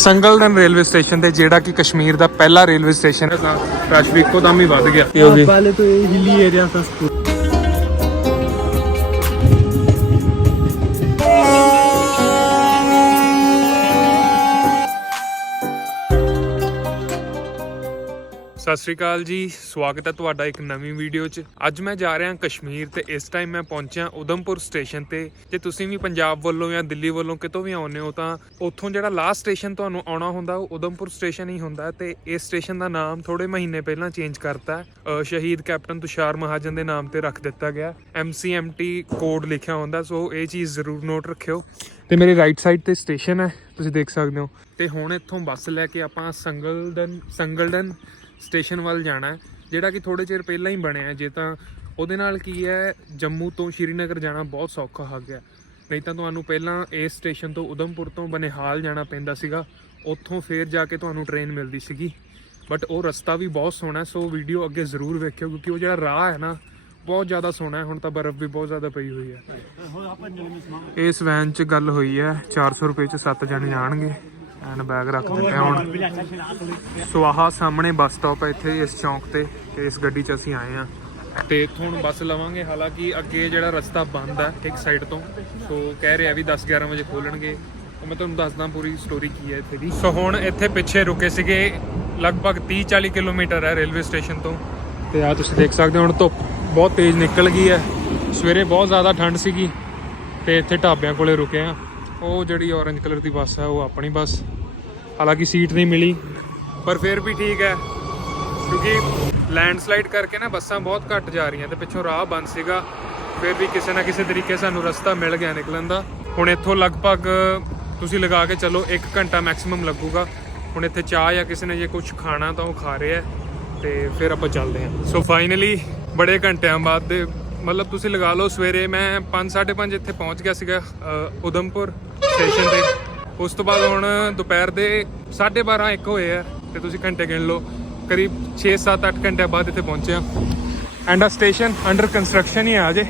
ਸੰਗਲਦਨ railway station ਤੇ ਜਿਹੜਾ ਕਿ ਕਸ਼ਮੀਰ ਦਾ ਪਹਿਲਾ ਰੇਲਵੇ ਸਟੇਸ਼ਨ ਹੈ ਤਾਂ ਰਸ਼ ਵੀ ਇੱਕੋ ਹੀ ਵੱਧ ਗਿਆ ਪਹਿਲੇ ਤੋਂ ਇਹ ਹਿੱਲੀ ਏਰੀਆ ਸਸਤਾ ਸਤਿ ਸ਼੍ਰੀ ਅਕਾਲ ਜੀ। ਸਵਾਗਤ ਹੈ ਤੁਹਾਡਾ ਇੱਕ ਨਵੀਂ ਵੀਡੀਓ 'ਚ। ਅੱਜ ਮੈਂ ਜਾ ਰਿਹਾ ਕਸ਼ਮੀਰ ਤੇ ਇਸ ਟਾਈਮ ਮੈਂ ਪਹੁੰਚਿਆ ਉਦਮਪੁਰ ਸਟੇਸ਼ਨ ਤੇ। ਜੇ ਤੁਸੀਂ ਵੀ ਪੰਜਾਬ ਵੱਲੋਂ ਜਾਂ ਦਿੱਲੀ ਵੱਲੋਂ ਕਿਤੋਂ ਵੀ ਆਉਂਦੇ ਹੋ ਤਾਂ ਉੱਥੋਂ ਜਿਹੜਾ ਲਾਸਟ ਸਟੇਸ਼ਨ ਤੁਹਾਨੂੰ ਆਉਣਾ ਹੁੰਦਾ ਉਹ ਉਦਮਪੁਰ ਸਟੇਸ਼ਨ ਹੀ ਹੁੰਦਾ ਹੈ ਤੇ ਇਸ ਸਟੇਸ਼ਨ ਦਾ ਨਾਮ ਥੋੜੇ ਮਹੀਨੇ ਪਹਿਲਾਂ ਚੇਂਜ ਕਰਤਾ ਸ਼ਹੀਦ ਕੈਪਟਨ ਤੁਸ਼ਾਰ ਮਹਾਜਨ ਦੇ ਨਾਮ ਤੇ ਰੱਖ ਦਿੱਤਾ ਗਿਆ MCMT ਕੋਡ ਲਿਖਿਆ ਹੁੰਦਾ ਸੋ ਇਹ ਚੀਜ਼ ਜ਼ਰੂਰ ਨੋਟ ਰੱਖਿਓ। ਤੇ ਮੇਰੇ ਰਾਈਟ ਸਾਈਡ ਤੇ ਸਟੇਸ਼ਨ ਹੈ, ਤੁਸੀਂ ਦੇਖ ਸਕਦੇ ਹੋ। ਤੇ ਹੁਣ ਇੱਥੋਂ ਬੱਸ ਲੈ ਕੇ ਆਪਾਂ ਸੰਗਲਡਨ ਸੰਗਲਡਨ ਸਟੇਸ਼ਨ ਵੱਲ ਜਾਣਾ ਜਿਹੜਾ ਕਿ ਥੋੜੇ ਚਿਰ ਪਹਿਲਾਂ ਹੀ ਬਣਿਆ ਜੇ ਤਾਂ ਉਹਦੇ ਨਾਲ ਕੀ ਹੈ ਜੰਮੂ ਤੋਂ ਸ਼੍ਰੀਨਗਰ ਜਾਣਾ ਬਹੁਤ ਸੌਖਾ ਹੋ ਗਿਆ। ਨਹੀਂ ਤਾਂ ਤੁਹਾਨੂੰ ਪਹਿਲਾਂ ਇਸ ਸਟੇਸ਼ਨ ਤੋਂ ਉਦਮਪੁਰ ਤੋਂ ਬਨੇਹਾਲ ਜਾਣਾ ਪੈਂਦਾ ਸੀਗਾ ਉੱਥੋਂ ਫੇਰ ਜਾ ਕੇ ਤੁਹਾਨੂੰ ਟ੍ਰੇਨ ਮਿਲਦੀ ਸੀਗੀ। ਬਟ ਉਹ ਰਸਤਾ ਵੀ ਬਹੁਤ ਸੋਹਣਾ ਸੋ ਵੀਡੀਓ ਅੱਗੇ ਜ਼ਰੂਰ ਵੇਖਿਓ ਕਿਉਂਕਿ ਉਹ ਜਿਹੜਾ ਰਾਹ ਹੈ ਨਾ ਬਹੁਤ ਜ਼ਿਆਦਾ ਸੋਹਣਾ ਹੈ ਹੁਣ ਤਾਂ ਬਰਫ਼ ਵੀ ਬਹੁਤ ਜ਼ਿਆਦਾ ਪਈ ਹੋਈ ਹੈ। ਇਸ ਵੈਨ 'ਚ ਗੱਲ ਹੋਈ ਹੈ 400 ਰੁਪਏ 'ਚ 7 ਜਣੇ ਜਾਣਗੇ। ਐਂਡ ਬੈਗ ਰੱਖ ਦਿੱਤੇ ਹੁਣ। ਸੋ ਸਾਹਮਣੇ ਬੱਸ ਸਟਾਪ ਹੈ ਇੱਥੇ ਇਸ ਚੌਂਕ ਤੇ ਤੇ ਇਸ ਗੱਡੀ 'ਚ ਅਸੀਂ ਆਏ ਆ। ਤੇ ਇੱਥੋਂ ਹੁਣ ਬੱਸ ਲਵਾਂਗੇ, ਹਾਲਾਂਕਿ ਅੱਗੇ ਜਿਹੜਾ ਰਸਤਾ ਬੰਦ ਹੈ ਇੱਕ ਸਾਈਡ ਤੋਂ, ਸੋ ਕਹਿ ਰਿਹਾ ਵੀ 10 11 ਵਜੇ ਖੋਲਣਗੇ। ਉਹ ਮੈਂ ਤੁਹਾਨੂੰ ਦੱਸਦਾ ਪੂਰੀ ਸਟੋਰੀ ਕੀ ਹੈ ਇੱਥੇ ਦੀ। ਸੋ ਹੁਣ ਇੱਥੇ ਪਿੱਛੇ ਰੁਕੇ ਸੀਗੇ ਲਗਭਗ 30 40 ਕਿਲੋਮੀਟਰ ਹੈ ਰੇਲਵੇ ਸਟੇਸ਼ਨ ਤੋਂ। ਤੇ ਆ ਤੁਸੀਂ ਦੇਖ ਸਕਦੇ ਹੋ, ਹੁਣ ਧੁੱਪ ਬਹੁਤ ਤੇਜ਼ ਨਿਕਲ ਗਈ ਹੈ ਸਵੇਰੇ ਬਹੁਤ ਜ਼ਿਆਦਾ ਠੰਡ ਸੀਗੀ ਤੇ ਇੱਥੇ ਢਾਬਿਆਂ ਕੋਲੇ ਰੁਕੇ ਆ। ਉਹ ਜਿਹੜੀ orange ਕਲਰ ਦੀ ਬੱਸ ਹੈ ਉਹ ਆਪਣੀ ਬੱਸ। ਹਾਲਾਂਕਿ ਸੀਟ ਨਹੀਂ ਮਿਲੀ ਪਰ ਫਿਰ ਵੀ ਠੀਕ ਹੈ ਕਿਉਂਕਿ ਲੈਂਡਸਲਾਈਡ ਕਰਕੇ ਨਾ ਬੱਸਾਂ ਬਹੁਤ ਘੱਟ ਜਾ ਰਹੀਆਂ ਤੇ ਪਿੱਛੋਂ ਰਾਹ ਬੰਦ ਸੀਗਾ ਫਿਰ ਵੀ ਕਿਸੇ ਨਾ ਕਿਸੇ ਤਰੀਕੇ ਸਾਨੂੰ ਰਸਤਾ ਮਿਲ ਗਿਆ ਨਿਕਲਣ ਦਾ। ਹੁਣ ਇੱਥੋਂ ਲਗਭਗ ਤੁਸੀਂ ਲਗਾ ਕੇ ਚੱਲੋ 1 ਘੰਟਾ ਮੈਕਸਿਮਮ ਲੱਗੂਗਾ। ਹੁਣ ਇੱਥੇ ਚਾਹ ਜਾਂ ਕਿਸੇ ਨੇ ਜੇ ਕੁਝ ਖਾਣਾ ਤਾਂ ਉਹ ਖਾ ਰਿਹਾ ਤੇ ਫਿਰ ਆਪਾਂ ਚੱਲਦੇ ਹਾਂ। ਸੋ ਫਾਈਨਲੀ ਬੜੇ ਘੰਟਿਆਂ ਬਾਅਦ ਦੇ ਮਤਲਬ ਤੁਸੀਂ ਲਗਾ ਲਓ ਸਵੇਰੇ ਮੈਂ 5:30 ਇੱਥੇ ਪਹੁੰਚ ਗਿਆ ਸੀਗਾ ਅ, ਉਦਮਪੁਰ। ਸਟੇਸ਼ਨ ਤੇ। ਉਸ ਤੋਂ ਬਾਅਦ ਹੁਣ ਦੁਪਹਿਰ ਦੇ 12:30 1 ਹੋਏ ਆ ਤੇ ਤੁਸੀਂ ਘੰਟੇ ਗਿਣ ਲਓ। ਕਰੀਬ 6 7 8 ਘੰਟੇ ਬਾਅਦ ਇੱਥੇ ਪਹੁੰਚੇ ਆ। ਐਂਡ ਆ ਸਟੇਸ਼ਨ ਅੰਡਰ ਕੰਸਟਰਕਸ਼ਨ ਹੀ ਆ ਜੇ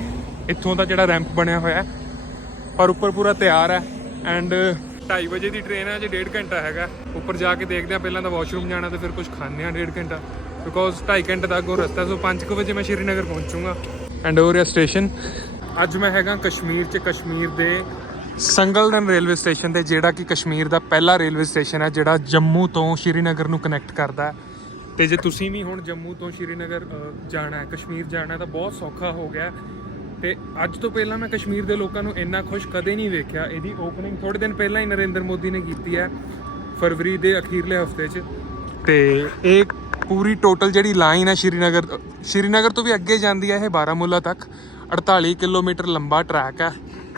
ਇੱਥੋਂ ਦਾ ਜਿਹੜਾ ਰੈਂਪ ਬਣਿਆ ਹੋਇਆ ਪਰ ਉੱਪਰ ਪੂਰਾ ਤਿਆਰ ਹੈ। ਐਂਡ 2:30 ਵਜੇ ਦੀ ਟ੍ਰੇਨ ਹੈ ਜੇ 1.5 ਘੰਟਾ ਹੈਗਾ। ਉੱਪਰ ਜਾ ਕੇ ਦੇਖਦੇ ਆ ਪਹਿਲਾਂ ਤਾਂ ਵਾਸ਼ਰੂਮ ਜਾਣਾ ਤੇ ਫਿਰ ਕੁਝ ਖਾਣੇ ਆ 1.5 ਘੰਟਾ। ਬਿਕੋਜ਼ 2.5 ਘੰਟੇ ਦਾ ਅੱਗੋਂ ਰਸਤਾ ਸੋ 5 ਵਜੇ ਮੈਂ ਸ਼੍ਰੀਨਗਰ ਪਹੁੰਚੂਗਾ। ਐਂਡ ਉਹ ਸਟੇਸ਼ਨ ਅੱਜ ਮੈਂ ਹੈਗਾ ਕਸ਼ਮੀਰ 'ਚ, ਕਸ਼ਮੀਰ ਦੇ ਸੰਗਲਦਨ ਰੇਲਵੇ ਸਟੇਸ਼ਨ ਤੇ ਜਿਹੜਾ ਕਿ ਕਸ਼ਮੀਰ ਦਾ ਪਹਿਲਾ ਰੇਲਵੇ ਸਟੇਸ਼ਨ ਹੈ, ਜਿਹੜਾ ਜੰਮੂ ਤੋਂ ਸ਼੍ਰੀਨਗਰ ਨੂੰ ਕਨੈਕਟ ਕਰਦਾ ਹੈ। ਤੇ ਜੇ ਤੁਸੀਂ ਵੀ ਹੁਣ ਜੰਮੂ ਤੋਂ ਸ਼੍ਰੀਨਗਰ ਜਾਣਾ ਹੈ, ਕਸ਼ਮੀਰ ਜਾਣਾ ਤਾਂ ਬਹੁਤ ਸੌਖਾ ਹੋ ਗਿਆ ਹੈ। ਤੇ ਅੱਜ ਤੋਂ ਪਹਿਲਾਂ ਮੈਂ ਕਸ਼ਮੀਰ ਦੇ ਲੋਕਾਂ ਨੂੰ ਇੰਨਾ ਖੁਸ਼ ਕਦੇ ਨਹੀਂ ਵੇਖਿਆ। ਇਹਦੀ ਓਪਨਿੰਗ ਥੋੜੇ ਦਿਨ ਪਹਿਲਾਂ ਹੀ ਨਰਿੰਦਰ ਮੋਦੀ ਨੇ ਕੀਤੀ ਹੈ, ਫਰਵਰੀ ਦੇ ਅਖੀਰਲੇ ਹਫ਼ਤੇ 'ਚ। ਤੇ ਇਹ ਪੂਰੀ ਟੋਟਲ ਜਿਹੜੀ ਲਾਈਨ ਹੈ ਸ਼੍ਰੀਨਗਰ ਸ਼੍ਰੀਨਗਰ ਤੋਂ ਵੀ ਅੱਗੇ ਜਾਂਦੀ ਹੈ ਇਹ ਬਾਰਾਮੂਲਾ ਤੱਕ। 48 ਕਿਲੋਮੀਟਰ ਲੰਬਾ ਟਰੈਕ ਹੈ।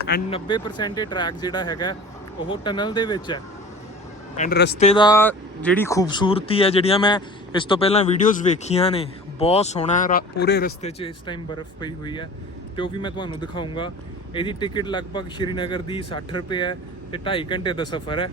ਐਂਡ 90% ਇਹ ਟਰੈਕ ਜਿਹੜਾ ਹੈਗਾ, ਉਹ ਟਨਲ ਦੇ ਵਿੱਚ ਹੈ। ਐਂਡ ਰਸਤੇ ਦਾ ਜਿਹੜੀ ਖੂਬਸੂਰਤੀ ਹੈ, ਜਿਹੜੀਆਂ ਮੈਂ ਇਸ ਤੋਂ ਪਹਿਲਾਂ ਵੀਡੀਓਜ਼ ਵੇਖੀਆਂ ਨੇ, ਬਹੁਤ ਸੋਹਣਾ ਰਾ- ਪੂਰੇ ਰਸਤੇ 'ਚ ਇਸ ਟਾਈਮ ਬਰਫ਼ ਪਈ ਹੋਈ ਹੈ। ਤੇ ਉਹ ਵੀ ਮੈਂ ਤੁਹਾਨੂੰ ਦਿਖਾਉਂਗਾ। ਇਹਦੀ ਟਿਕਟ ਲਗਭਗ ਸ਼੍ਰੀਨਗਰ ਦੀ 60 ਰੁਪਏ ਹੈ ਤੇ 2.5 ਘੰਟੇ ਦਾ ਸਫ਼ਰ ਹੈ।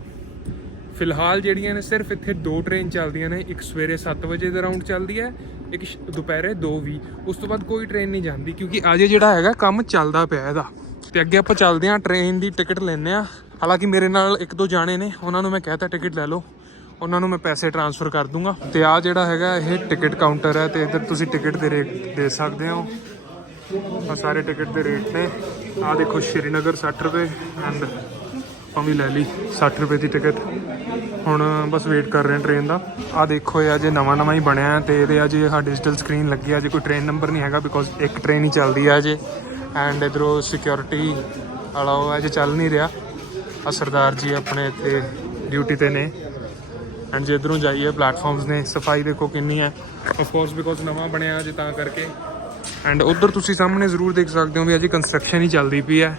ਫਿਲਹਾਲ ਜਿਹੜੀਆਂ ਨੇ, ਸਿਰਫ ਇੱਥੇ ਦੋ ਟ੍ਰੇਨ ਚੱਲਦੀਆਂ ਨੇ। ਇੱਕ ਸਵੇਰੇ 7 ਵਜੇ ਦੇ ਰਾਉਂਡ ਚੱਲਦੀ ਹੈ, ਇੱਕ ਸ਼- ਦੁਪਹਿਰੇ 2:20 ਉਸ ਤੋਂ ਬਾਅਦ ਕੋਈ ਟ੍ਰੇਨ ਨਹੀਂ ਜਾਂਦੀ, ਕਿਉਂਕਿ ਅਜੇ ਜਿਹੜਾ ਹੈਗਾ, ਕੰਮ ਚੱਲਦਾ ਪਿਆ ਇਹਦਾ। ਤੇ ਅੱਗੇ ਆਪਾਂ ਚੱਲਦੇ ਹਾਂ ਟ੍ਰੇਨ ਦੀ ਟਿਕਟ ਲੈਂਦੇ ਆ ਹਾਲਾਂਕਿ ਮੇਰੇ ਨਾਲ ਇੱਕ ਦੋ ਜਾਣੇ ਨੇ, ਉਹਨਾਂ ਨੂੰ ਮੈਂ ਕਹਿਤਾ ਟਿਕਟ ਲੈ ਲਓ। ਉਹਨਾਂ ਨੂੰ ਮੈਂ ਪੈਸੇ ਟ੍ਰਾਂਸਫਰ ਕਰ ਦੂੰਗਾ। ਤੇ ਆ ਜਿਹੜਾ ਹੈਗਾ, ਇਹ ਟਿਕਟ ਕਾਊਂਟਰ ਹੈ ਤੇ ਇੱਧਰ ਤੁਸੀਂ ਟਿਕਟ ਦੇ ਰੇਟ ਦੇ ਸਕਦੇ ਹੋ। ਆ ਸਾਰੇ ਟਿਕਟ ਦੇ ਰੇਟ ਨੇ। ਆ ਦੇਖੋ ਸ਼੍ਰੀਨਗਰ 60 ਰੁਪਏ ਐਂਡ ਆਪਾਂ ਵੀ ਲੈ ਲਈ 60 ਰੁਪਏ ਦੀ ਟਿਕਟ ਹੁਣ ਬਸ ਵੇਟ ਕਰ ਰਹੇ ਹਾਂ ਟ੍ਰੇਨ ਦਾ। ਆ ਦੇਖੋ, ਇਹ ਅਜੇ ਨਵਾਂ ਨਵਾਂ ਹੀ ਬਣਿਆ ਹੈ ਤੇ ਇਹਦੇ ਅਜੇ ਆ ਡਿਜੀਟਲ ਸਕਰੀਨ ਲੱਗੀ ਆ ਜੇ ਕੋਈ ਟ੍ਰੇਨ ਨੰਬਰ ਨਹੀਂ ਹੈਗਾ ਬਿਕੋਜ਼ ਇੱਕ ਟ੍ਰੇਨ ਹੀ ਚੱਲਦੀ ਹੈ ਅਜੇ। ਐਂਡ ਇਧਰੋਂ ਸਿਕਿਉਰਿਟੀ ਵਾਲਾ ਉਹ ਜੇ ਚੱਲ ਨਹੀਂ ਰਿਹਾ। ਆ ਸਰਦਾਰ ਜੀ ਆਪਣੇ ਇੱਥੇ ਡਿਊਟੀ ਤੇ ਨੇ। ਐਂਡ ਜੇ ਇਧਰੋਂ ਜਾਈਏ ਪਲੇਟਫਾਰਮਸ ਨੇ, ਸਫ਼ਾਈ ਦੇਖੋ ਕਿੰਨੀ ਹੈ। ਆਫ ਕੋਰਸ ਬਿਕੋਜ਼ ਨਵਾਂ ਬਣਿਆ ਜੇ ਤਾਂ ਕਰਕੇ। ਐਂਡ ਉਧਰ ਤੁਸੀਂ ਸਾਹਮਣੇ ਜ਼ਰੂਰ ਦੇਖ ਸਕਦੇ ਹੋ ਵੀ ਅਜੇ ਕੰਸਟਰਕਸ਼ਨ ਹੀ ਚੱਲਦੀ ਪਈ ਹੈ।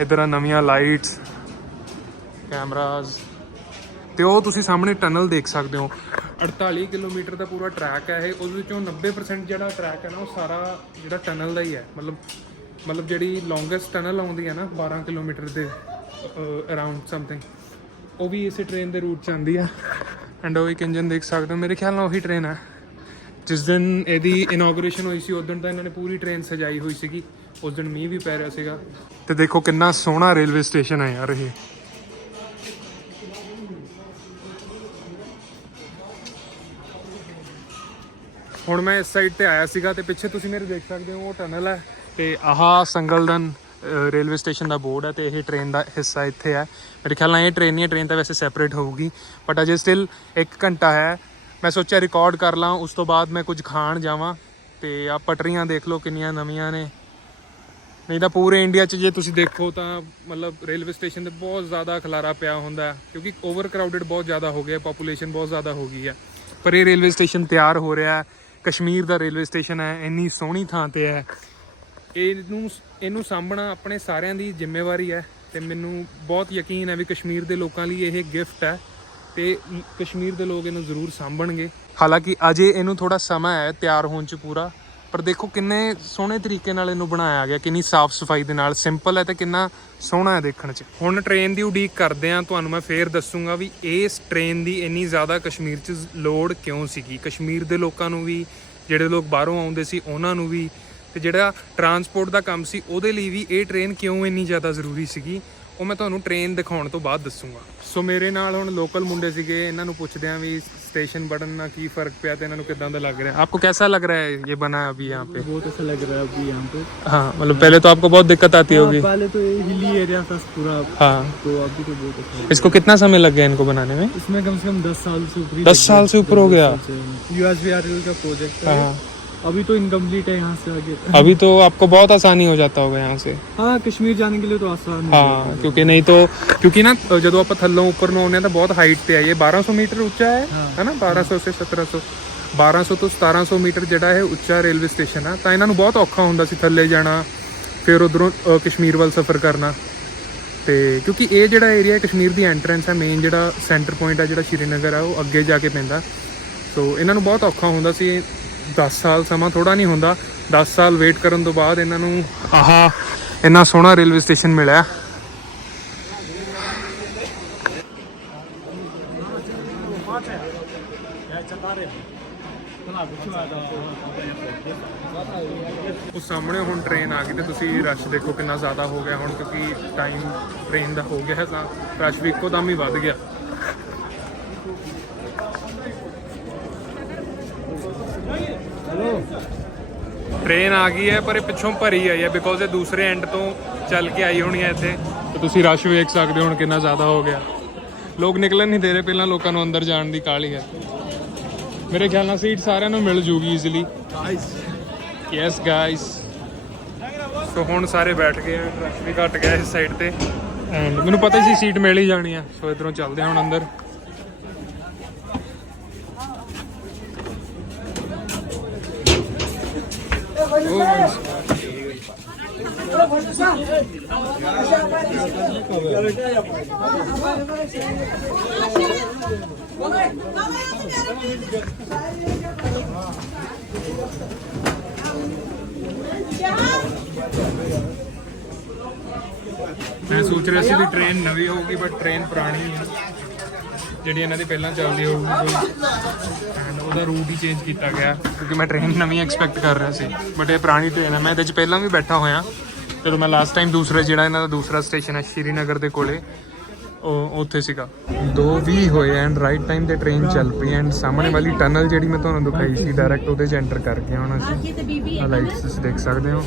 ਇਧਰ ਆ ਨਵੀਆਂ ਲਾਈਟਸ ਕੈਮਰਾਜ਼ ਤੇ ਉਹ ਤੁਸੀਂ ਸਾਹਮਣੇ ਟਨਲ ਦੇਖ ਸਕਦੇ ਹੋ। 48 ਕਿਲੋਮੀਟਰ ਦਾ ਪੂਰਾ ਟਰੈਕ ਹੈ ਇਹ। ਉਹਦੇ ਵਿੱਚੋਂ 90% ਜਿਹੜਾ ਟਰੈਕ ਹੈ ਨਾ, ਉਹ ਸਾਰਾ ਜਿਹੜਾ ਟਨਲ ਦਾ ਹੀ ਹੈ। ਮਤਲਬ ਮਤਲਬ ਜਿਹੜੀ ਲੌਂਗੈਸਟ ਟਨਲ ਆਉਂਦੀ ਹੈ ਨਾ 12 ਕਿਲੋਮੀਟਰ ਦੇ ਅਰਾਊਂਡ ਸਮਥਿੰਗ ਉਹ ਵੀ ਇਸੇ ਟ੍ਰੇਨ ਦੇ ਰੂਟ 'ਚ ਆਉਂਦੀ ਆ। ਐਂਡ ਉਹ ਇੱਕ ਇੰਜਨ ਦੇਖ ਸਕਦੇ ਹੋ, ਮੇਰੇ ਖਿਆਲ ਨਾਲ ਉਹੀ ਟ੍ਰੇਨ ਹੈ ਜਿਸ ਦਿਨ ਇਹਦੀ ਇਨੋਗਰੇਸ਼ਨ ਹੋਈ ਸੀ, ਉਸ ਦਿਨ ਤਾਂ ਇਹਨਾਂ ਨੇ ਪੂਰੀ ਟ੍ਰੇਨ ਸਜਾਈ ਹੋਈ ਸੀਗੀ। ਉਸ ਦਿਨ ਮੀਂਹ ਵੀ ਪੈ ਰਿਹਾ ਸੀਗਾ। ਤੇ ਦੇਖੋ ਕਿੰਨਾ ਸੋਹਣਾ ਰੇਲਵੇ ਸਟੇਸ਼ਨ ਹੈ ਯਾਰ ਇਹ। ਹੁਣ ਮੈਂ ਇਸ ਸਾਈਡ ਤੇ ਆਇਆ ਸੀਗਾ ਤੇ ਪਿੱਛੇ ਤੁਸੀਂ ਮੇਰੇ ਦੇਖ ਸਕਦੇ ਹੋ, ਉਹ ਟਨਲ ਹੈ ਤੇ ਆਹਾ ਸੰਗਲਦਨ ਰੇਲਵੇ ਸਟੇਸ਼ਨ ਦਾ ਬੋਰਡ ਹੈ ਤੇ ਇਹ ਟ੍ਰੇਨ ਦਾ ਹਿੱਸਾ ਇੱਥੇ ਹੈ। ਮੇਰੇ ਖਿਆਲ ਨਾਲ ਇਹ ਟ੍ਰੇਨ ਨਹੀਂ ਹੈ ਟ੍ਰੇਨ ਤਾਂ ਵੈਸੇ ਸੈਪਰੇਟ ਹੋਊਗੀ ਬਟ ਅਜੇ ਸਟਿਲ 1 ਘੰਟਾ ਹੈ। ਮੈਂ ਸੋਚਿਆ ਰਿਕਾਰਡ ਕਰ ਲਾਂ, ਉਸ ਤੋਂ ਬਾਅਦ ਮੈਂ ਕੁਝ ਖਾਣ ਜਾਵਾਂ ਤੇ ਆ ਪਟਰੀਆਂ ਦੇਖ ਲਓ ਕਿੰਨੀਆਂ ਨਵੀਆਂ ਨੇ। ਨਹੀਂ ਤਾਂ ਪੂਰੇ ਇੰਡੀਆ 'ਚ ਜੇ ਤੁਸੀਂ ਦੇਖੋ ਤਾਂ ਮਤਲਬ ਰੇਲਵੇ ਸਟੇਸ਼ਨ ਤੇ ਬਹੁਤ ਜ਼ਿਆਦਾ ਖਲਾਰਾ ਪਿਆ ਹੁੰਦਾ ਕਿਉਂਕਿ ਓਵਰ ਕਰਾਊਡਡ ਬਹੁਤ ਜ਼ਿਆਦਾ ਹੋ ਗਿਆ ਪੋਪੂਲੇਸ਼ਨ ਬਹੁਤ ਜ਼ਿਆਦਾ ਹੋ ਗਈ ਹੈ। ਪਰ ਇਹ ਰੇਲਵੇ ਸਟੇਸ਼ਨ ਤਿਆਰ ਹੋ ਰਿਹਾ ਹੈ। ਕਸ਼ਮੀਰ ਦਾ ਰੇਲਵੇ ਸਟੇਸ਼ਨ ਹੈ, ਇੰਨੀ ਸੋਹਣੀ ਥਾਂ ਤੇ ਹੈ। ਇਹਨੂੰ ਇਹਨੂੰ ਸਾਂਭਣਾ ਆਪਣੇ ਸਾਰਿਆਂ ਦੀ ਜ਼ਿੰਮੇਵਾਰੀ ਹੈ ਤੇ ਮੈਨੂੰ ਬਹੁਤ ਯਕੀਨ ਹੈ ਵੀ ਕਸ਼ਮੀਰ ਦੇ ਲੋਕਾਂ ਲਈ ਇਹ ਗਿਫਟ ਹੈ ਤੇ ਕਸ਼ਮੀਰ ਦੇ ਲੋਕ ਇਹਨੂੰ ਜ਼ਰੂਰ ਸਾਂਭਣਗੇ। ਹਾਲਾਂਕਿ ਅਜੇ ਇਹਨੂੰ ਥੋੜਾ ਸਮਾਂ ਹੈ, ਤਿਆਰ ਹੋਣ 'ਚ ਪੂਰਾ, ਪਰ ਦੇਖੋ ਕਿੰਨੇ ਸੋਹਣੇ ਤਰੀਕੇ ਨਾਲ ਇਹਨੂੰ ਬਣਾਇਆ ਗਿਆ, ਕਿੰਨੀ ਸਾਫ਼ ਸਫ਼ਾਈ ਦੇ ਨਾਲ ਸਿੰਪਲ ਹੈ ਤੇ ਕਿੰਨਾ ਸੋਹਣਾ ਹੈ ਦੇਖਣ 'ਚ। ਹੁਣ ਟ੍ਰੇਨ ਦੀ ਉਡੀਕ ਕਰਦੇ ਆ ਤੁਹਾਨੂੰ ਮੈਂ ਫੇਰ ਦੱਸੂਗਾ ਵੀ ਇਸ ਟ੍ਰੇਨ ਦੀ ਇੰਨੀ ਜ਼ਿਆਦਾ ਕਸ਼ਮੀਰ 'ਚ ਲੋੜ ਕਿਉਂ ਸੀਗੀ? ਕਸ਼ਮੀਰ ਦੇ ਲੋਕਾਂ ਨੂੰ ਵੀ, ਜਿਹੜੇ ਲੋਕ ਬਾਹਰੋਂ ਆਉਂਦੇ ਸੀ, ਉਹਨਾਂ ਨੂੰ ਵੀ ਤੇ ਜਿਹੜਾ ਟਰਾਂਸਪੋਰਟ ਦਾ ਕੰਮ ਸੀ ਉਹਦੇ ਲਈ ਵੀ ਇਹ ਟ੍ਰੇਨ ਕਿਉਂ ਇੰਨੀ ਜ਼ਿਆਦਾ ਜ਼ਰੂਰੀ ਸੀਗੀ ਉਹ ਮੈਂ ਤੁਹਾਨੂੰ ਟ੍ਰੇਨ ਦਿਖਾਉਣ ਤੋਂ ਬਾਅਦ ਦੱਸੂਗਾ ਸੋ ਮੇਰੇ ਨਾਲ ਹੁਣ ਲੋਕਲ ਮੁੰਡੇ ਸੀਗੇ ਇਹਨਾਂ ਨੂੰ ਪੁੱਛਦੇ ਆਂ ਵੀ ਸਟੇਸ਼ਨ ਬੜਨ ਨਾਲ ਕੀ ਫਰਕ ਪਿਆ ਤੇ ਇਹਨਾਂ ਨੂੰ ਕਿਦਾਂ ਦਾ ਲੱਗ ਰਿਹਾ ਆਪਕੋ कैसा लग रहा है ये बना है अभी यहाँ पे बहुत अच्छा लग रहा है अभी यहाँ पे हाँ मतलब पहले तो आपको बहुत दिक्कत आती हाँ, होगी पहले तो ये हिली एरिया था पूरा हाँ तो अभी तो बहुत अच्छा है इसको कितना समय लग गया इनको बनाने में इसमें कम से कम दस साल से ऊपर ही 10 साल से ऊपर हो गया यूएसबीआरएल का प्रोजेक्ट है हाँ अभी तो इनकम्प्लीट है यहाँ से आगे अभी तो आपको बहुत आसानी हो जाता होगा यहाँ से हाँ कश्मीर जाने के लिए तो आसान है ਹਾਂ ਕਿਉਂਕਿ ਨਹੀਂ ਤਾਂ ਕਿਉਂਕਿ ਨਾ ਅ, ਜਦੋਂ ਆਪਾਂ ਥੱਲੋਂ ਉੱਪਰ ਨੂੰ ਆਉਂਦੇ ਆ ਤਾਂ ਬਹੁਤ ਹਾਈਟ ਤੇ ਆ ਇਹ 1200 ਮੀਟਰ ਉੱਚਾ ਹੈ ਹੈਨਾ 1200 ਸੇ 1700 1200 ਤੋਂ 1700 ਮੀਟਰ ਜਿਹੜਾ ਹੈ ਉੱਚਾ ਰੇਲਵੇ ਸਟੇਸ਼ਨ ਆ ਤਾਂ ਇਹਨਾਂ ਨੂੰ ਬਹੁਤ ਔਖਾ ਹੁੰਦਾ ਸੀ ਥੱਲੇ ਜਾਣਾ ਫਿਰ ਉਧਰੋਂ ਕਸ਼ਮੀਰ ਵੱਲ ਸਫ਼ਰ ਕਰਨਾ ਤੇ ਕਿਉਂਕਿ ਇਹ ਜਿਹੜਾ ਏਰੀਆ ਕਸ਼ਮੀਰ ਦੀ ਐਂਟਰੈਂਸ ਹੈ ਮੇਨ ਜਿਹੜਾ ਸੈਂਟਰ ਪੁਆਇੰਟ ਆ ਜਿਹੜਾ ਸ਼੍ਰੀਨਗਰ ਆ ਉਹ ਅੱਗੇ ਜਾ ਕੇ ਪੈਂਦਾ ਸੋ ਇਹਨਾਂ ਨੂੰ ਬਹੁਤ ਔਖਾ ਹੁੰਦਾ ਸੀ 10 ਸਾਲ ਸਮਾਂ ਥੋੜਾ ਨਹੀਂ ਹੁੰਦਾ। 10 ਸਾਲ ਵੇਟ ਕਰਨ ਤੋਂ ਬਾਅਦ ਇਹਨਾਂ ਨੂੰ ਆਹ ਇੰਨਾ ਸੋਹਣਾ ਰੇਲਵੇ ਸਟੇਸ਼ਨ ਮਿਲਿਆ। ਉਹ ਸਾਹਮਣੇ ਹੁਣ ਟ੍ਰੇਨ ਆ ਗਈ ਤੇ ਤੁਸੀਂ ਰਸ਼ ਦੇਖੋ ਕਿੰਨਾ ਜ਼ਿਆਦਾ ਹੋ ਗਿਆ ਹੁਣ ਕਿਉਂਕਿ ਟਾਈਮ ਟ੍ਰੇਨ ਦਾ ਹੋ ਗਿਆ ਹੈ ਤਾਂ ਰਸ਼ ਵੀ ਇੱਕੋ ਦਮ ਹੀ ਵੱਧ ਗਿਆ। ਟ੍ਰੇਨ ਆ ਗਈ ਹੈ ਪਰ ਇਹ ਪਿੱਛੋਂ ਭਰੀ ਆਈ ਹੈ ਬਿਕੋਜ਼ ਇਹ ਦੂਸਰੇ ਐਂਡ ਤੋਂ ਚੱਲ ਕੇ ਆਈ ਹੋਣੀ ਹੈ ਇੱਥੇ। ਤੇ ਤੁਸੀਂ ਰਸ਼ ਵੇਖ ਸਕਦੇ ਹੋ ਹੁਣ ਕਿੰਨਾ ਜ਼ਿਆਦਾ ਹੋ ਗਿਆ। ਲੋਕ ਨਿਕਲਣ ਨਹੀਂ ਦੇ ਰਹੇ ਪਹਿਲਾਂ ਲੋਕਾਂ ਨੂੰ ਅੰਦਰ ਜਾਣ ਦੀ ਕਾਹਲੀ ਹੈ। ਮੇਰੇ ਖਿਆਲ ਨਾਲ ਸੀਟ ਸਾਰਿਆਂ ਨੂੰ ਮਿਲ ਜੂਗੀ ਈਜ਼ੀਲੀ ਯੈਸ ਗਾਇਸ ਸੋ ਹੁਣ ਸਾਰੇ ਬੈਠ ਗਏ ਰਸ਼ ਵੀ ਘਟ ਗਿਆ ਇਸ ਸਾਈਡ ਤੇ। ਐਂਡ ਮੈਨੂੰ ਪਤਾ ਸੀ ਸੀਟ ਮਿਲ ਹੀ ਜਾਣੀ ਆ ਸੋ ਇਧਰੋਂ ਚੱਲਦੇ ਆ ਹੁਣ ਅੰਦਰ। ਮੈਂ ਸੋਚ ਰਿਹਾ ਸੀ ਵੀ ਟ੍ਰੇਨ ਨਵੀਂ ਹੋਊਗੀ ਬਟ ਟ੍ਰੇਨ ਪੁਰਾਣੀ ਹੈ। ਜਿਹੜੀ ਇਹਨਾਂ ਦੀ ਪਹਿਲਾਂ ਚੱਲਦੀ ਹੋਊਗੀ ਐਂਡ ਉਹਦਾ ਰੂਟ ਹੀ ਚੇਂਜ ਕੀਤਾ ਗਿਆ। ਕਿਉਂਕਿ ਮੈਂ ਟ੍ਰੇਨ ਨਵੀਂ ਐਕਸਪੈਕਟ ਕਰ ਰਿਹਾ ਸੀ ਬਟ ਇਹ ਪੁਰਾਣੀ ਟ੍ਰੇਨ ਹੈ। ਮੈਂ ਇਹਦੇ 'ਚ ਪਹਿਲਾਂ ਵੀ ਬੈਠਾ ਹੋਇਆ। ਜਦੋਂ ਮੈਂ ਲਾਸਟ ਟਾਈਮ ਦੂਸਰਾ ਜਿਹੜਾ ਇਹਨਾਂ ਦਾ ਦੂਸਰਾ ਸਟੇਸ਼ਨ ਹੈ ਸ਼੍ਰੀਨਗਰ ਦੇ ਕੋਲੇ ਉਹ ਉੱਥੇ ਸੀਗਾ। ਦੋ ਵੀ ਹੋਏ ਐਂਡ ਰਾਈਟ ਟਾਈਮ ਤੇ ਟ੍ਰੇਨ ਚੱਲ ਪਈ ਐਂਡ ਸਾਹਮਣੇ ਵਾਲੀ ਟਨਲ ਜਿਹੜੀ ਮੈਂ ਤੁਹਾਨੂੰ ਦਿਖਾਈ ਸੀ ਡਾਇਰੈਕਟ ਉਹਦੇ 'ਚ ਐਂਟਰ ਕਰ ਗਿਆ ਹੁਣ ਅਸੀਂ ਆ ਲਾਈਟਸ ਤੁਸੀਂ ਦੇਖ ਸਕਦੇ ਹੋ।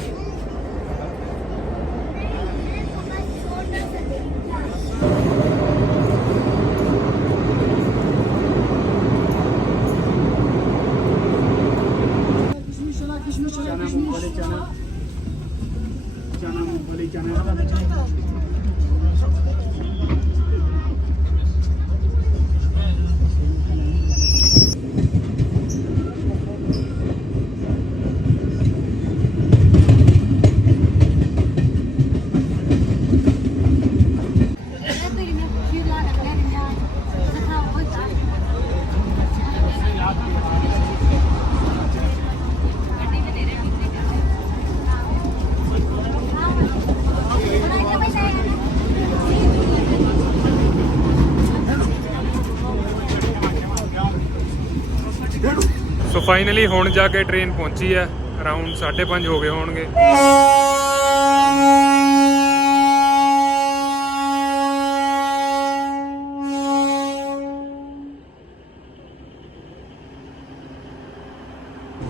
ਫਾਈਨਲੀ ਹੁਣ ਜਾ ਕੇ ਟ੍ਰੇਨ ਪਹੁੰਚੀ ਹੈ ਅਰਾਊਂਡ 5:30 ਹੋ ਗਏ ਹੋਣਗੇ।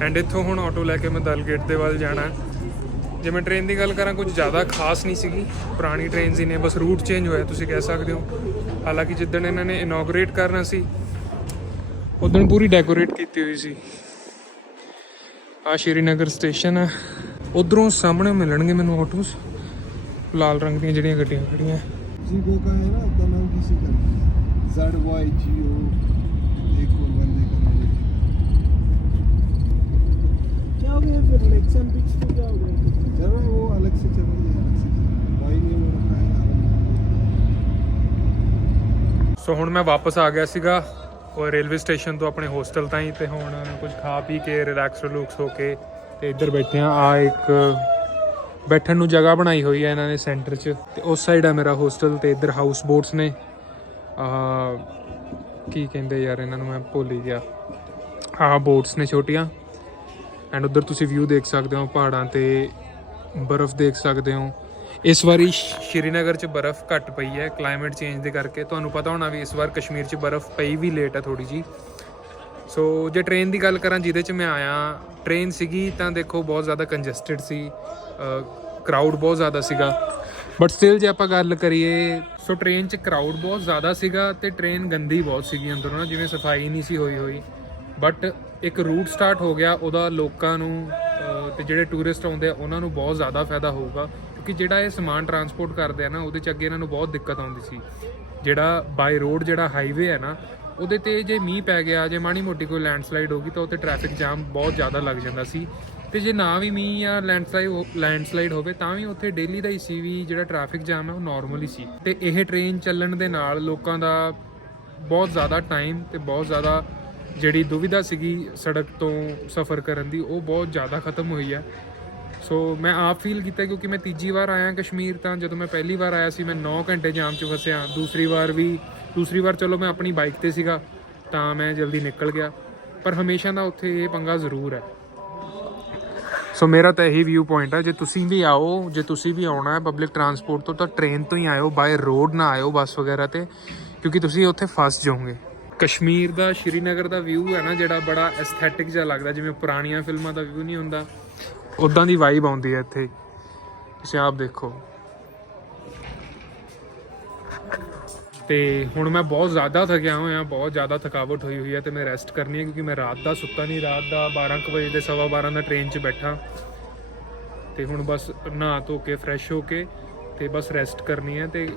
ਐਂਡ ਇੱਥੋਂ ਹੁਣ ਆਟੋ ਲੈ ਕੇ ਮੈਂ ਦਲ ਗੇਟ ਦੇ ਵੱਲ ਜਾਣਾ। ਜੇ ਮੈਂ ਟ੍ਰੇਨ ਦੀ ਗੱਲ ਕਰਾਂ, ਕੁਝ ਜ਼ਿਆਦਾ ਖਾਸ ਨਹੀਂ ਸੀਗੀ। ਪੁਰਾਣੀ ਟ੍ਰੇਨਸ ਹੀ ਨੇ, ਬਸ ਰੂਟ ਚੇਂਜ ਹੋਇਆ, ਤੁਸੀਂ ਕਹਿ ਸਕਦੇ ਹੋ। ਹਾਲਾਂਕਿ ਜਿੱਦਣ ਇਹਨਾਂ ਨੇ ਇਨੋਗਰੇਟ ਕਰਨਾ ਸੀ, ਉਦੋਂ ਪੂਰੀ ਡੈਕੋਰੇਟ ਕੀਤੀ ਹੋਈ ਸੀ। ਆ ਸ਼੍ਰੀਨਗਰ ਸਟੇਸ਼ਨ ਹੈ ਉਧਰੋਂ ਸਾਹਮਣੇ ਮਿਲਣਗੇ ਮੈਨੂੰ ਆਟੋਸ ਲਾਲ ਰੰਗ ਦੀਆਂ ਜਿਹੜੀਆਂ ਗੱਡੀਆਂ ਖੜੀਆਂ जीगो का है ना अपना नाम किसी का जेड वाई जी ओ एक और बंदे का नाम क्या हो गया फिर लेक्सन पिच तो क्या हो गया चल रहा है वो अलग से चल रही है अलग से वाई नेम रखा है अलग ਸੋ ਹੁਣ ਮੈਂ ਵਾਪਸ ਆ ਗਿਆ ਸੀਗਾ ਉਹ ਰੇਲਵੇ ਸਟੇਸ਼ਨ ਤੋਂ ਆਪਣੇ ਹੋਸਟਲ ਤਾਈਂ ਤੇ ਹੁਣ ਕੁਝ ਖਾ ਪੀ ਕੇ ਰਿਲੈਕਸ ਰਿਲੂਕਸ ਹੋ ਕੇ ਤੇ ਇੱਧਰ ਬੈਠੇ ਆ। ਆ ਇੱਕ ਬੈਠਣ ਨੂੰ ਜਗ੍ਹਾ ਬਣਾਈ ਹੋਈ ਹੈ ਇਹਨਾਂ ਨੇ ਸੈਂਟਰ 'ਚ ਤੇ ਉਸ ਸਾਈਡ ਆ ਮੇਰਾ ਹੋਸਟਲ ਤੇ ਇੱਧਰ ਹਾਊਸ ਬੋਟਸ ਨੇ। ਆ ਕੀ ਕਹਿੰਦੇ ਯਾਰ ਇਹਨਾਂ ਨੂੰ ਮੈਂ ਭੁੱਲ ਹੀ ਗਿਆ। ਹਾਂ ਬੋਟਸ ਨੇ ਛੋਟੀਆਂ। ਐਂਡ ਉਧਰ ਤੁਸੀਂ ਵਿਊ ਦੇਖ ਸਕਦੇ ਹੋ ਪਹਾੜਾਂ ਤੇ, ਬਰਫ਼ ਦੇਖ ਸਕਦੇ ਹੋ। ਇਸ ਵਾਰੀ ਸ਼੍ਰੀਨਗਰ 'ਚ ਬਰਫ਼ ਘੱਟ ਪਈ ਹੈ ਕਲਾਈਮੇਟ ਚੇਂਜ ਦੇ ਕਰਕੇ। ਤੁਹਾਨੂੰ ਪਤਾ ਹੋਣਾ ਵੀ ਇਸ ਵਾਰ ਕਸ਼ਮੀਰ 'ਚ ਬਰਫ਼ ਪਈ ਵੀ ਲੇਟ ਹੈ ਥੋੜੀ ਜੀ ਸੋ ਜੇ ਟ੍ਰੇਨ ਦੀ ਗੱਲ ਕਰਾਂ ਜਿਹਦੇ 'ਚ ਮੈਂ ਆਇਆ ਟ੍ਰੇਨ ਸੀਗੀ ਤਾਂ ਦੇਖੋ ਬਹੁਤ ਜ਼ਿਆਦਾ ਕੰਜਸਟਡ ਸੀ ਕਰਾਊਡ ਬਹੁਤ ਜ਼ਿਆਦਾ ਸੀਗਾ। ਬਟ ਸਟਿਲ ਜੇ ਆਪਾਂ ਗੱਲ ਕਰੀਏ ਸੋ ਟ੍ਰੇਨ 'ਚ ਕਰਾਊਡ ਬਹੁਤ ਜ਼ਿਆਦਾ ਸੀਗਾ ਤੇ ਟ੍ਰੇਨ ਗੰਦੀ ਬਹੁਤ ਸੀਗੀ ਅੰਦਰੋਂ ਨਾ ਜਿਵੇਂ ਸਫ਼ਾਈ ਨਹੀਂ ਸੀ ਹੋਈ ਹੋਈ। ਬਟ ਇੱਕ ਰੂਟ ਸਟਾਰਟ ਹੋ ਗਿਆ ਉਹਦਾ ਲੋਕਾਂ ਨੂੰ ਅਹ, ਤੇ ਜਿਹੜੇ ਟੂਰਿਸਟ ਆਉਂਦੇ ਆ ਉਹਨਾਂ ਨੂੰ ਬਹੁਤ ਜ਼ਿਆਦਾ ਫਾਇਦਾ ਹੋਊਗਾ। ਕਿਉਂਕਿ ਜਿਹੜਾ ਇਹ ਸਮਾਨ ਟਰਾਂਸਪੋਰਟ ਕਰਦੇ ਆ ਨਾ, ਉਹਦੇ 'ਚ ਅੱਗੇ ਇਹਨਾਂ ਨੂੰ ਬਹੁਤ ਦਿੱਕਤ ਆਉਂਦੀ ਸੀ। ਜਿਹੜਾ ਬਾਈ ਰੋਡ ਜਿਹੜਾ ਹਾਈਵੇ ਹੈ ਨਾ, ਉਹਦੇ ਤੇ ਜੇ ਮੀਂਹ ਪੈ ਗਿਆ, ਜੇ ਮਾੜੀ ਮੋਟੀ ਕੋਈ ਲੈਂਡਸਲਾਈਡ ਹੋ ਗਈ, ਤਾਂ ਉੱਥੇ ਟ੍ਰੈਫਿਕ ਜਾਮ ਬਹੁਤ ਜ਼ਿਆਦਾ ਲੱਗ ਜਾਂਦਾ ਸੀ। ਤੇ ਜੇ ਨਾ ਵੀ ਮੀਂਹ ਜਾਂ ਲੈਂਡਸਲਾਈਡ ਲੈਂਡਸਲਾਈਡ ਹੋਵੇ, ਤਾਂ ਵੀ ਉੱਥੇ ਡੇਲੀ ਦਾ ਹੀ ਸੀ ਵੀ ਜਿਹੜਾ ਟ੍ਰੈਫਿਕ ਜਾਮ ਹੈ, ਉਹ ਨਾਰਮਲ ਹੀ ਸੀ। ਤੇ ਇਹ ਟ੍ਰੇਨ ਚੱਲਣ ਦੇ ਨਾਲ ਲੋਕਾਂ ਦਾ ਬਹੁਤ ਜ਼ਿਆਦਾ ਟਾਈਮ ਤੇ ਬਹੁਤ ਜ਼ਿਆਦਾ ਜਿਹੜੀ ਦੁਵਿਧਾ ਸੀਗੀ ਸੜਕ ਤੋਂ ਸਫ਼ਰ ਕਰਨ ਦੀ, ਉਹ ਬਹੁਤ ਜ਼ਿਆਦਾ ਖਤਮ ਹੋਈ ਹੈ। ਸੋ ਮੈਂ ਆਪ ਫੀਲ ਕੀਤਾ ਕਿਉਂਕਿ ਮੈਂ ਤੀਜੀ ਵਾਰ ਆਇਆ ਕਸ਼ਮੀਰ ਤਾਂ ਜਦੋਂ ਮੈਂ ਪਹਿਲੀ ਵਾਰ ਆਇਆ ਸੀ, ਮੈਂ 9 ਘੰਟੇ ਜਾਮ 'ਚ ਫਸਿਆ। ਦੂਸਰੀ ਵਾਰ ਵੀ, ਦੂਸਰੀ ਵਾਰ ਚਲੋ ਮੈਂ ਆਪਣੀ ਬਾਈਕ ਤੇ ਸੀਗਾ, ਤਾਂ ਮੈਂ ਜਲਦੀ ਨਿਕਲ ਗਿਆ। ਪਰ ਹਮੇਸ਼ਾ ਦਾ ਉੱਥੇ ਇਹ ਪੰਗਾ ਜ਼ਰੂਰ ਹੈ। ਸੋ ਮੇਰਾ ਤਾਂ ਇਹੀ ਵਿਊ ਪੁਆਇੰਟ ਹੈ ਜੇ ਤੁਸੀਂ ਵੀ ਆਓ, ਜੇ ਤੁਸੀਂ ਵੀ ਆਉਣਾ ਹੈ ਪਬਲਿਕ ਟਰਾਂਸਪੋਰਟ ਤੋਂ, ਤਾਂ ਟ੍ਰੇਨ ਤੋਂ ਹੀ ਆਇਓ ਬਾਏ ਰੋਡ ਨਾ ਆਇਓ ਬੱਸ ਵਗੈਰਾ ਤੇ, ਕਿਉਂਕਿ ਤੁਸੀਂ ਉੱਥੇ ਫਸ ਜਾਓਗੇ। ਕਸ਼ਮੀਰ ਦਾ, ਸ਼੍ਰੀਨਗਰ ਦਾ ਵਿਊ ਹੈ ਨਾ, ਜਿਹੜਾ ਬੜਾ ਐਸਥੈਟਿਕ ਜਿਹਾ ਲੱਗਦਾ, ਜਿਵੇਂ ਪੁਰਾਣੀਆਂ ਫਿਲਮਾਂ ਦਾ ਵਿਊ ਨਹੀਂ ਹੁੰਦਾ। ਉਦਾਂ ਦੀ ਵਾਈਬ ਆਉਂਦੀ ਹੈ ਇੱਥੇ। ਤੁਸੀਂ ਆਪ ਦੇਖੋ। ਤੇ ਹੁਣ ਮੈਂ ਬਹੁਤ ਜ਼ਿਆਦਾ ਥਕਿਆ ਹੋਇਆ, ਬਹੁਤ ਜ਼ਿਆਦਾ ਥਕਾਵਟ ਹੋਈ ਹੋਈ ਹੈ ਤੇ ਮੈਂ ਰੈਸਟ ਕਰਨੀ ਹੈ ਕਿਉਂਕਿ ਮੈਂ ਰਾਤ ਦਾ ਸੁੱਤਾ ਨਹੀਂ, ਰਾਤ ਦਾ 12 ਕੁ ਵਜੇ ਦੇ ਸਵਾ 12 ਦਾ ਟ੍ਰੇਨ 'ਚ ਬੈਠਾ। ਤੇ ਹੁਣ ਬਸ ਨਹਾ ਧੋ ਕੇ ਫਰੈਸ਼ ਹੋ ਕੇ ਤੇ ਬਸ ਰੈਸਟ ਕਰਨੀ ਹੈ ਤੇ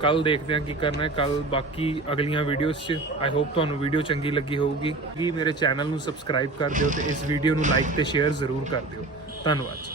ਕੱਲ ਦੇਖਦੇ ਹਾਂ ਕੀ ਕਰਨਾ ਹੈ। ਕੱਲ ਬਾਕੀ ਅਗਲੀਆਂ ਵੀਡੀਓਜ਼ 'ਚ ਆਈ ਹੋਪ ਤੁਹਾਨੂੰ ਵੀਡੀਓ ਚੰਗੀ ਲੱਗੀ ਹੋਊਗੀ। ਕਿ ਮੇਰੇ ਚੈਨਲ ਨੂੰ ਸਬਸਕ੍ਰਾਈਬ ਕਰ ਦਿਓ ਤੇ ਇਸ ਵੀਡੀਓ ਨੂੰ ਲਾਈਕ ਤੇ ਸ਼ੇਅਰ ਜ਼ਰੂਰ ਕਰ ਦਿਓ। ਧੰਨਵਾਦ